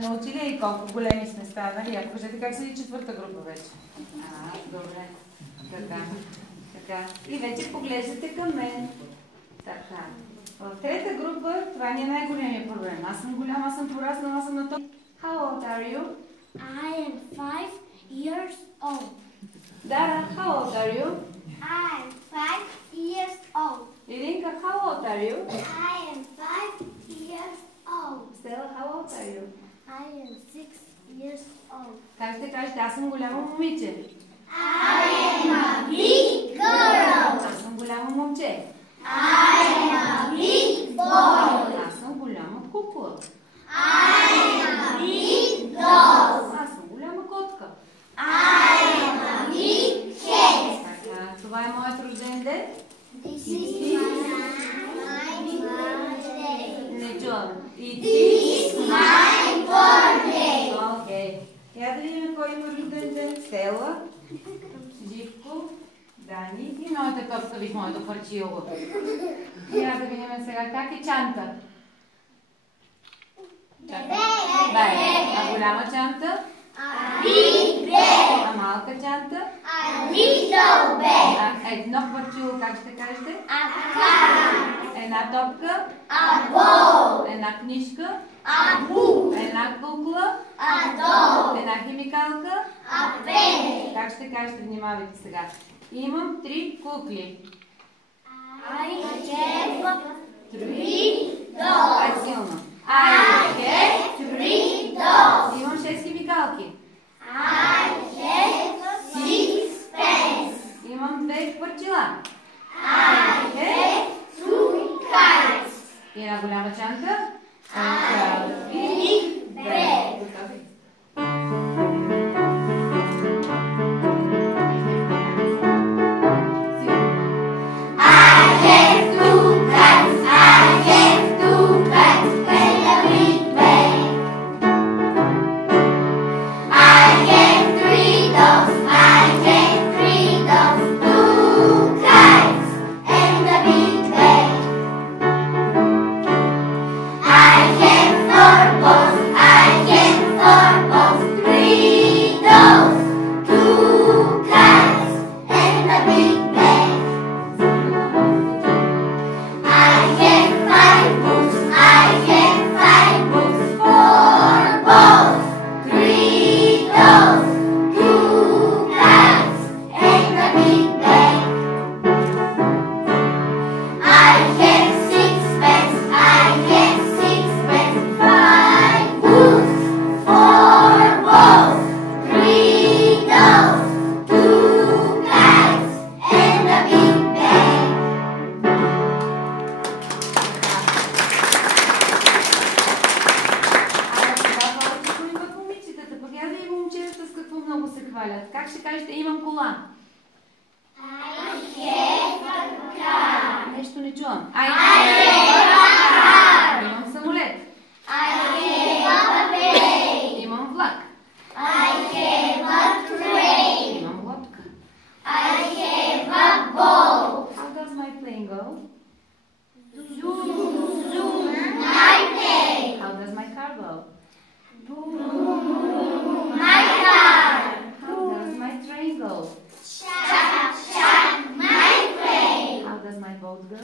Научили и колко големи сме станали. А кажете как седи четвърта група вече. Добре. Така. И вече поглеждате към мен. Така. В трета група, това ни е най-големия проблем. Аз съм голям, аз съм пораснал, аз съм на топ. How old are you? I am 5 years old. Dara, how old are you? I am 5 years old. Irinka, how old are you? I am 5 years old. Stella, how old are you? I am 6 years old. Как ще кажете, аз съм голямо момиче? I am a big girl. Аз съм голямо момче. I am a big boy. Аз съм голяма кукла. I am a big dog. Аз съм голяма котка. I am a big cat. Така, това е моят рожден ден. This is my birthday. Не чувам. И This is my birthday. Окей. Я да видим кой има рожден ден. Стела, Живко, Дани и моята топка, виж моето парчило. Я да видим сега как е чанта. А голяма чанта? A big bear. А малка чанта? A little bear. Едно парчило, как ще кажете? A car. Една топка? A ball. Една книжка? A book. Една кукла? A doll. Една химикалка? A pen. Как ще кажете? Внимавайте сега. Имам 3 кукли. I have 3 dolls. Силно. I have 3 dolls. Имам 6 химикалки. I have 6 pens. Имам 2 парчила. I have 2 kites. И една голяма чанта. A big bed. Как ще кажете, имам кола? I have a car. Нещо не чувам. I have a car. Имам самолет. I have a plane. Имам влак. I have a train. Имам лодка. I have a boat. How does my plane go? Zoom, zoom, my plane. How does my car go? My car. How does my train go? Shut, shut, my plane. How does my boat go?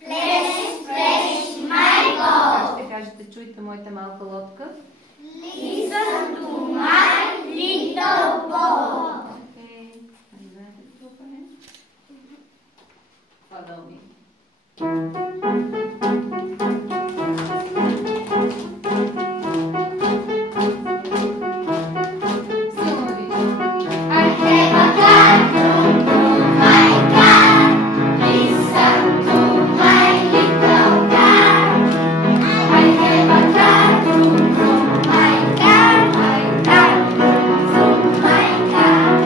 Splash, splash, my Как boat. ще кажете, чуйте моята малка лодка? Listen to my little boat. Окей. Не знаете какво правим? Follow me. Силно ви. I have a car, vroom, vroom, my car. Listen to my little car. I have a car, vroom, vroom, my car. My car, vroom, vroom, my car.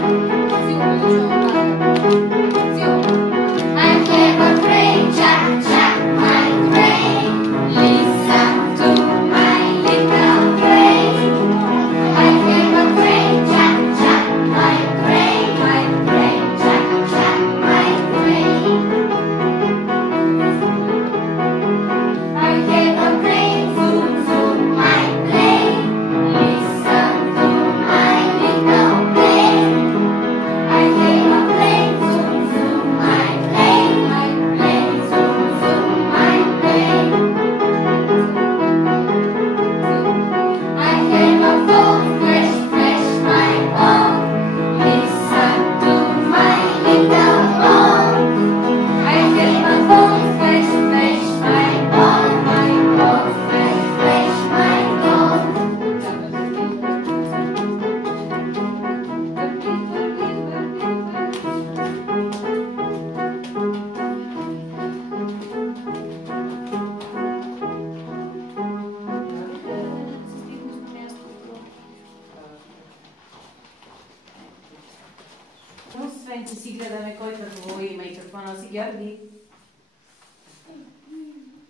време, че си гледаме кой какво има и какво носи Георги.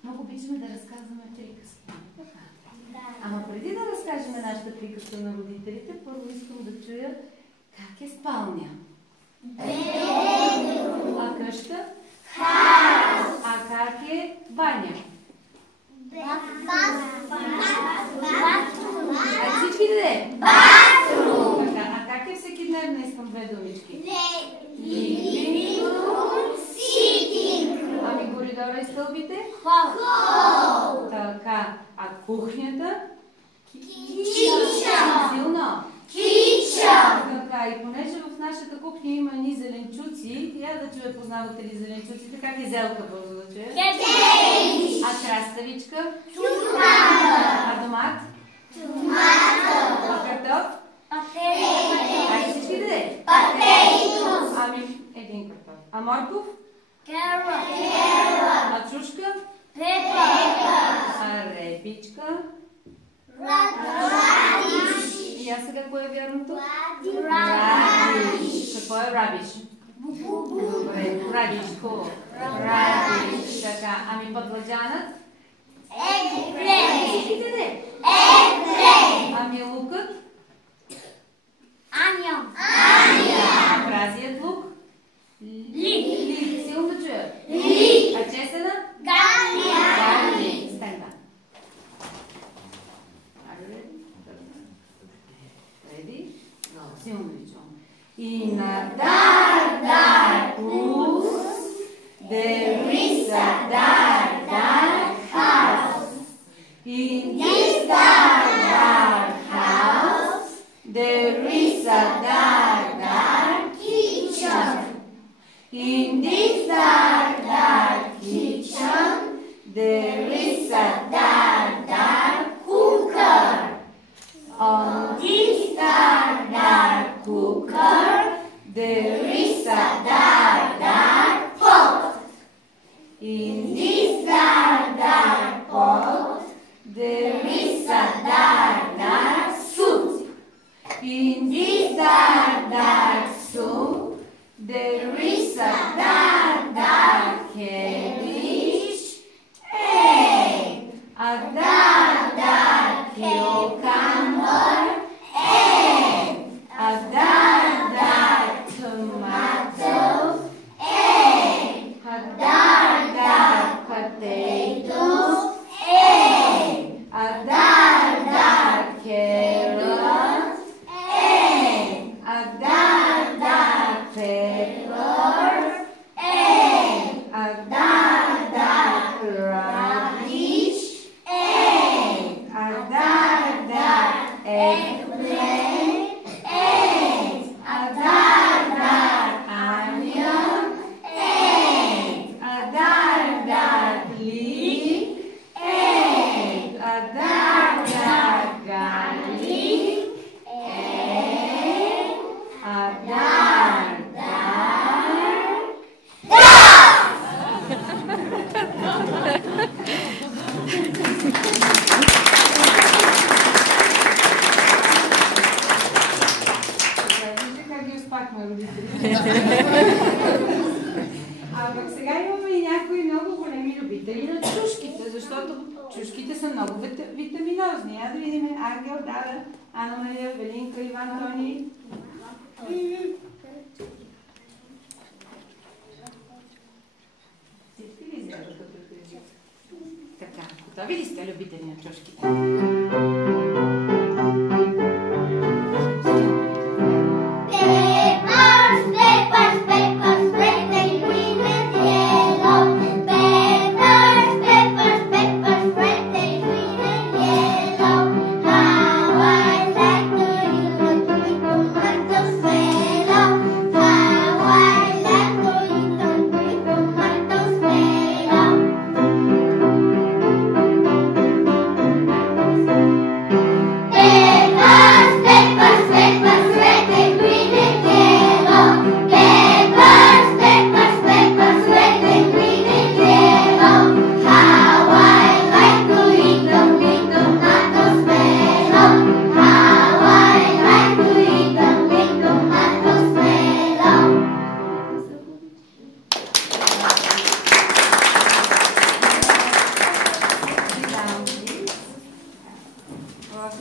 Много обичаме да разказваме приказки. Ама преди да разкажем нашата приказка на родителите, първо искам да чуя как е спалня. А къща? А как е баня? А всички де? А как е всекидневна? Искам две думички. Ами коридора и стълбите? Така. А кухнята? Силно? Така. И понеже в нашата кухня има ни зеленчуци, я да чуя, познавате ли зеленчуците? Как е зелка, бързо да чуя? А краставичка? А домат? А картоф? Ай, всички даде? Ами, един картоф. А морков? А чушка? А репичка? И аз сега кое е вярното? Радиш. Какво е рабиш? Добре, радиш, хубаво. Радиш, така. Ами пътладжанът? Ами лукът? А празият лук? Ли. Силно да чуя. А чесъна? Гарли. Стенда. Реди? Силно ви чувам. И на дар ус, there is a dark house. In this dark house, there is a dark kitchen. In this dark kitchen, there is a dark cooker. On this dark cooker, there is a dark pot. In this dark pot, there is a dark soup. In this dark soup, there is a dark cabbage, egg, a dark cucumber, egg, a dark tomato, egg, a dark potato, egg, a dark carrot, egg, a dark pepper, egg, a dark radish, egg, a dark eggplant, egg, a dark onion, egg, a dark leek, egg, a dark garlic, egg, a dark Вижте как ги успахме родителите. А пък сега имаме и някои много големи любители на чушките, защото чушките са много витаминозни. Я да видим Ангел, Дара, Ана Мария, Велинка, Иван, Тони. Всички ли изглеждат като тези? Така, готови ли сте любители на чушките? Tomatoes,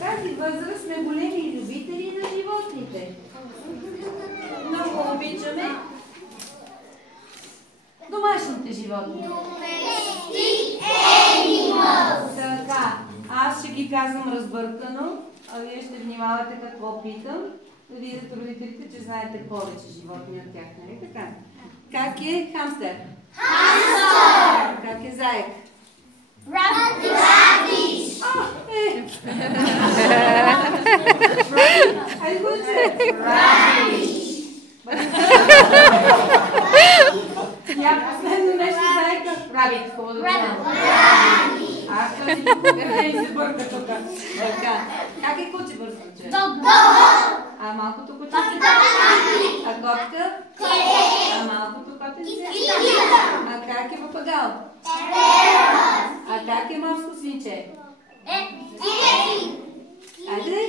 тази възраст сме големи любители на животните. Много обичаме домашните животни. Така, аз ще ги казвам разбъркано, а вие ще внимавате какво питам, да видят родителите, че знаете повече животни от тях, нали така? Как е хамстер? Хамстер! Как е заек? Radish. I would say radish. Я последно нещо заека. Rabbit, хубаво да знам. Аз този не се бърка тук. Така. Как е куче бързо, че? А малкото куче? А котка? А малкото котенце? А как е папагал? А как е морско свинче? Айде?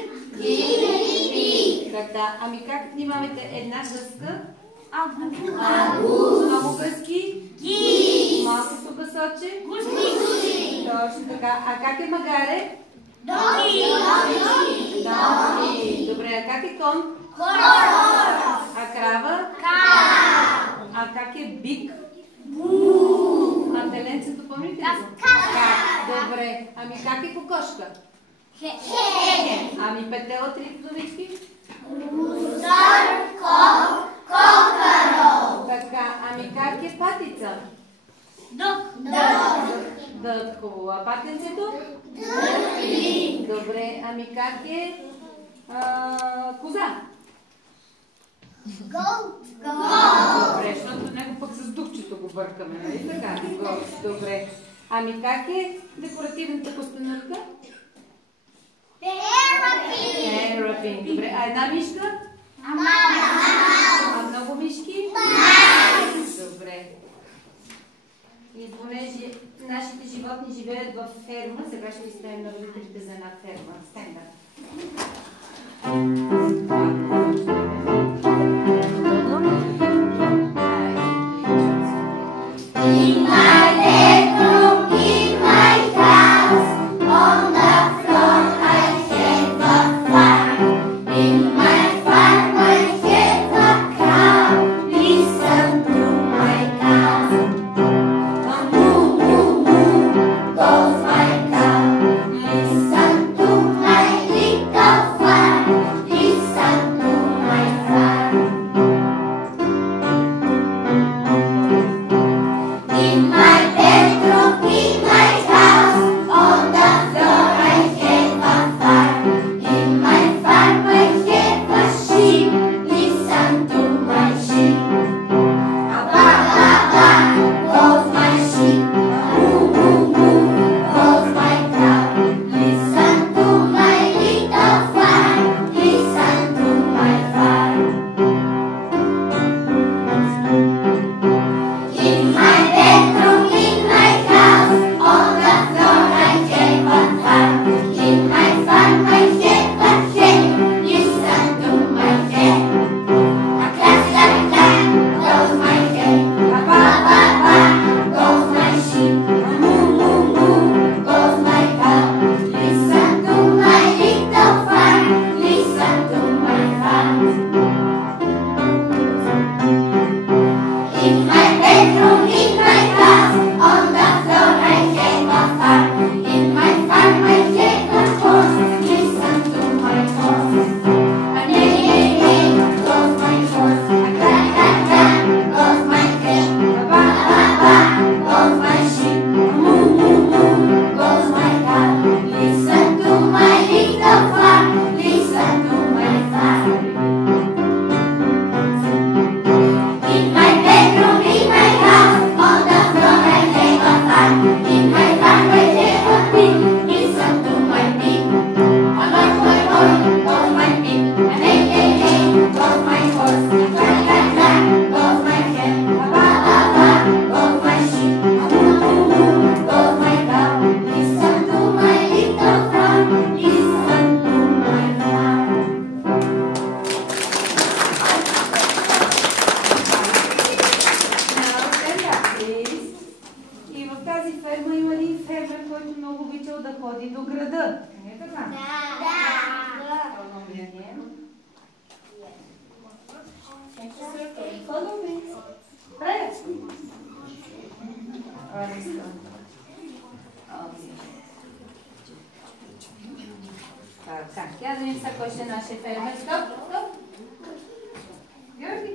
Така, ами как внимавате една гъска? Много гъски? Малкото гъсоче? Точно така. А как е магаре? Доги. Добре, а как е кон? А крава? А как е бик? А теленцето помните ли го? Добре. Ами как е кокошка? Ами петела три вдовички? Така, ами как е патица? Дък, хубаво. А патенцето? Добре, ами как е коза? Добре, защото него пък с духчето го бъркаме, нали така? Добре. Ами как е декоративната костенурка? Терапин. Добре, а една мишка? А много мишки? Добре. И понеже нашите животни живеят в ферма, сега ще ви ставим на родителите за една ферма. Стенда. Listen to my little fire. Така, я да видим сега кой ще е нашия фермер. Стоп, стоп. Георги,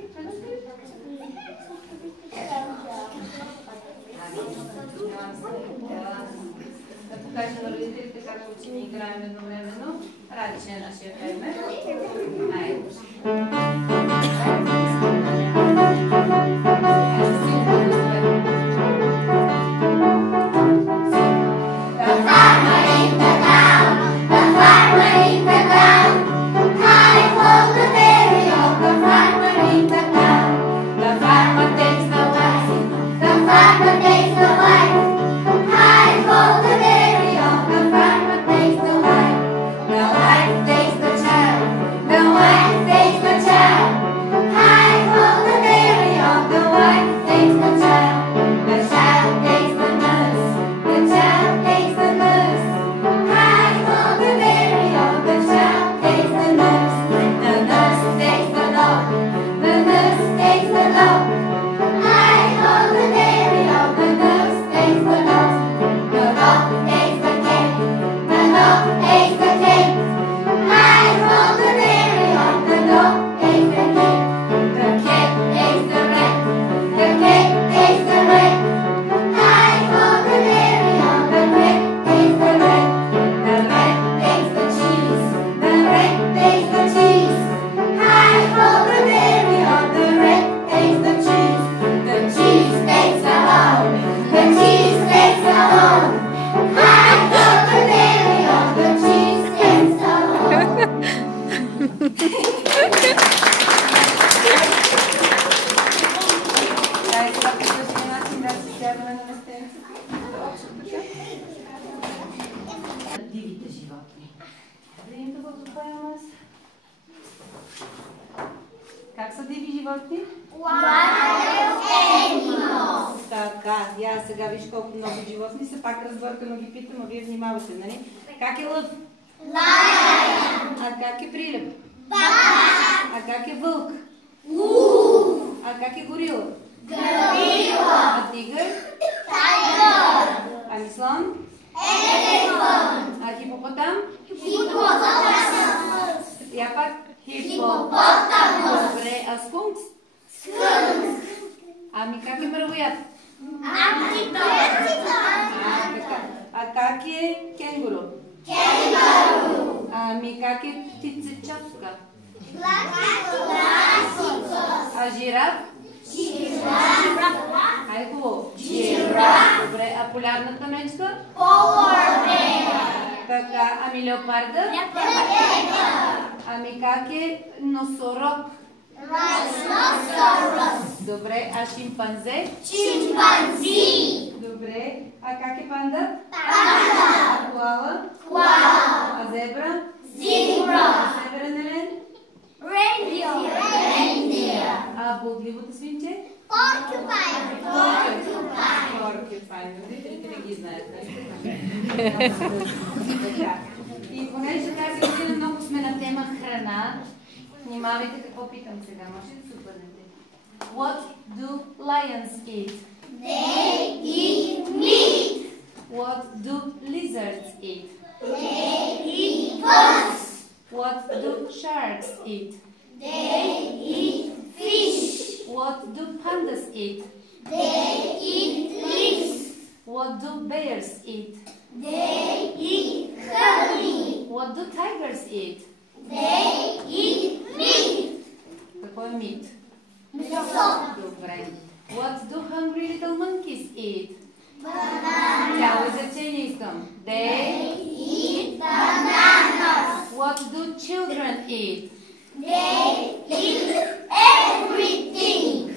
да покажа на родителите как учим и играем едновременно. Ради, че е нашия фермер. Дивите животни. Да видим тук какво е у нас. Как са диви животни? Така, я сега виж колко много животни са, пак разбъркано ги питам, а вие внимавате, нали? Как е лъв? А как е прилеп? А как е вълк? А как е горила? А тигър? Ами слон? А хипопотам? Я пак? Добре, а скункс? Ами как е мравоят? А как е кенгуру? Ами как е птицечовка? А жираф? Ай хубаво. Добре, а полярната мечка? Така, ами леопарда? Ами как е носорог? Добре, а шимпанзе? Добре, а как е панда? А коала? А зебра? А северен елен? А бодливото свинче? Поркюпайн. Родителите не ги знаят, нали? И понеже тази година много сме на тема храна, внимавайте какво питам сега. Може да се обърнете? What do lions eat? They eat meat. What do lizards eat? They eat bugs. What do sharks eat? They eat fish. What do pandas eat? They eat leaves. What do bears eat? They eat honey. What do tigers eat? They eat meat. Какво е мит? Месо. Добре. What do hungry little monkeys eat? Banana. Цяло изречение искам. They Eat bananas. What do children eat? They eat everything.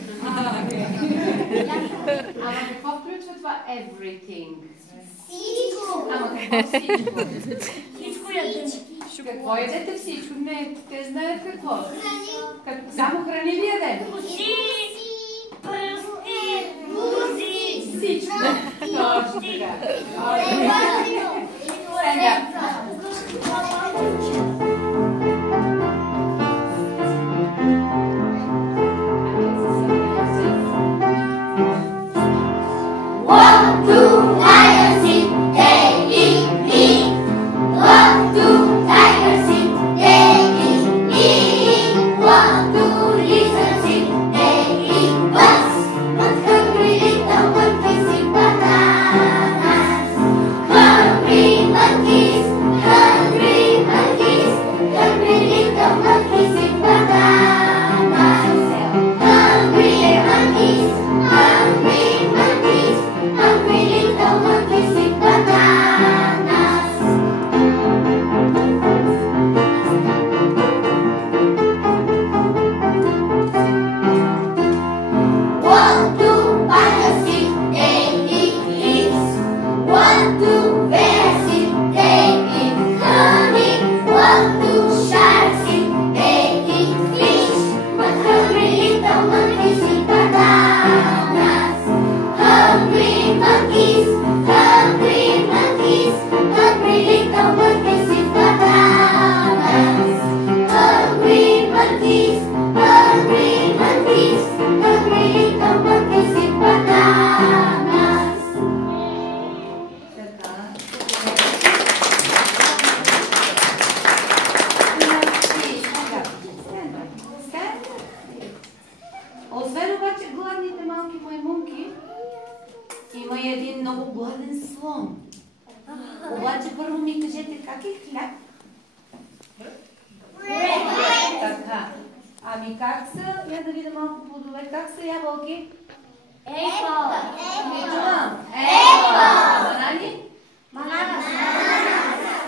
Ама какво включва това everything? Всичко. Ама какво всичко? Всичко ядем. Какво ядете всичко? Не, те знаят какво. Храни. Само храни ли ядете? Уши, пръсти, бузи. Всичко. Точно така. What do lions eat? They eat meat. What do tigers лимони как са? Я да видя малко плодове. Как са ябълки? Apple. Не чувам. Apple. Банани?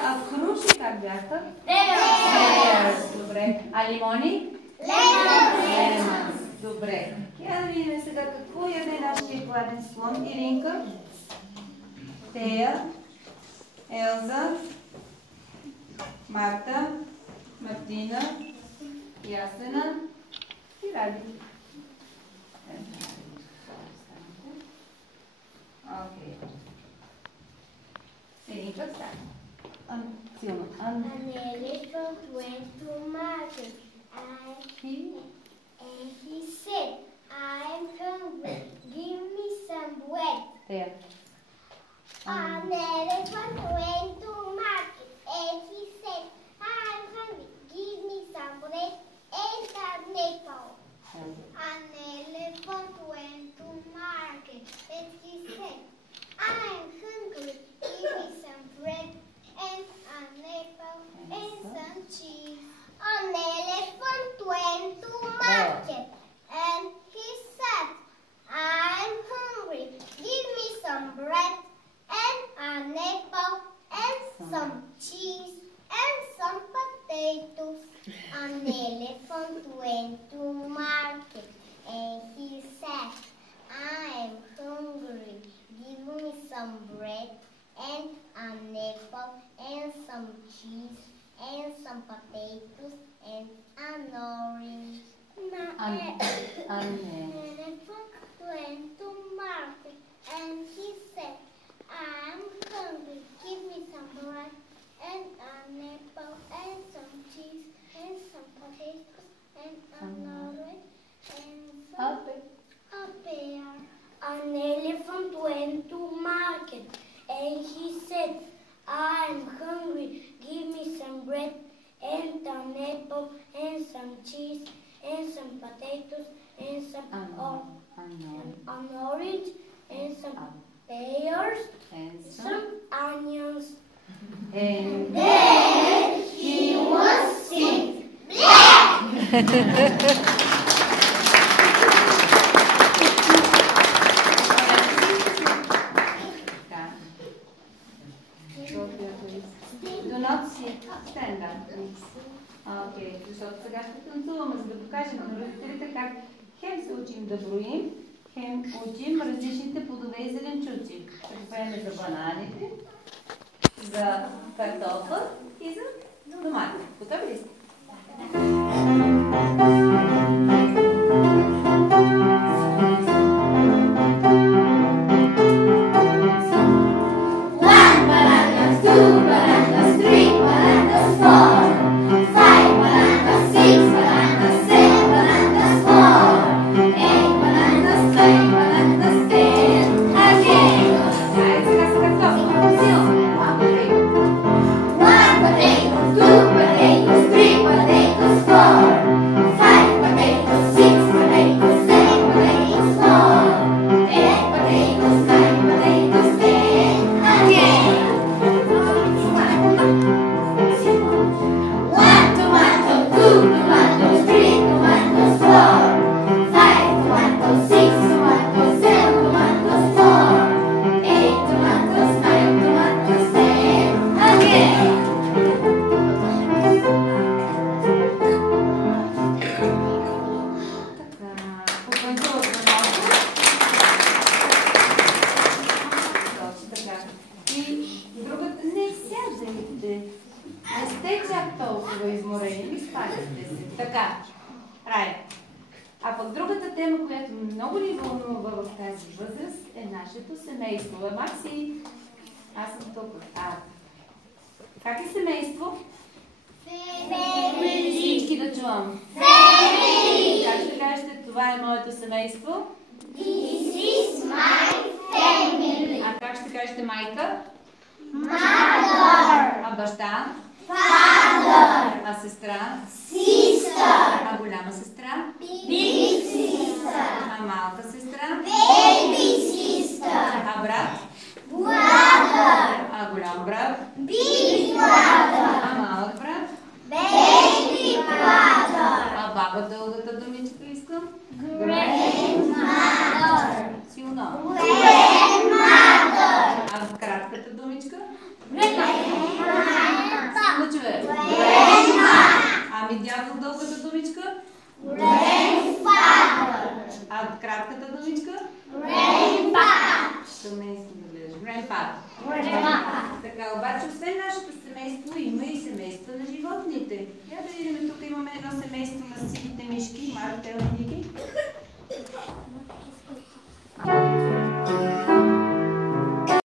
А круши как бяха? Pears. Добре. А лимони? Lemons. Добре. Я да видим сега какво яде нашия гладен слон. Иринка, Тея, Елза, Марта, Мартина, Ясена и Ради. Окей. Иринка, стана. Силно. An elephant went to market and he said, I'm hungry, give me some bread. Тея. An elephant went to market and he said, I'm hungry, give me some bread and an apple. An elephant went to market and he said, I'm hungry, give me some bread and an apple and some cheese. An elephant went to market and he said, I'm hungry, give me some bread and an apple and some cheese and some potatoes. An elephant went to market and he said, I'm hungry, give me some bread and an apple and some cheese and some potatoes and an orange. An elephant went to market and he said, I'm hungry, give me some bread and an apple and some cheese and some potatoes and an orange and some a pear. An elephant went to market and he said, I'm hungry, give me some bread and an apple and some cheese and some potatoes and some an orange and some pears and some onions. And then he was sick. Do not sit. Stand up, please. Окей, защото сега ще танцуваме, за да покажем на родителите как хем се учим да броим, хем учим различните плодове и зеленчуци. Ще говорим за бананите, за картофа и за домати. Готови ли сте? Как е семейство? Всички да чувам. Как ще кажете, това е моето семейство? This is my family. А как ще кажете майка? Mother. А баща? Father. А сестра? Sister. А голяма сестра? Big sister. А малка сестра? Baby sister. А брат? Brother. А голям брат? Big brother. А малък брат? Baby brother. А баба дългата кратката думичка? Grandpa. Семейство да гледаш. Grandpa. Така, обаче, освен нашето семейство, има и семейство на животните. Я да видим, тук имаме едно семейство на сивите мишки.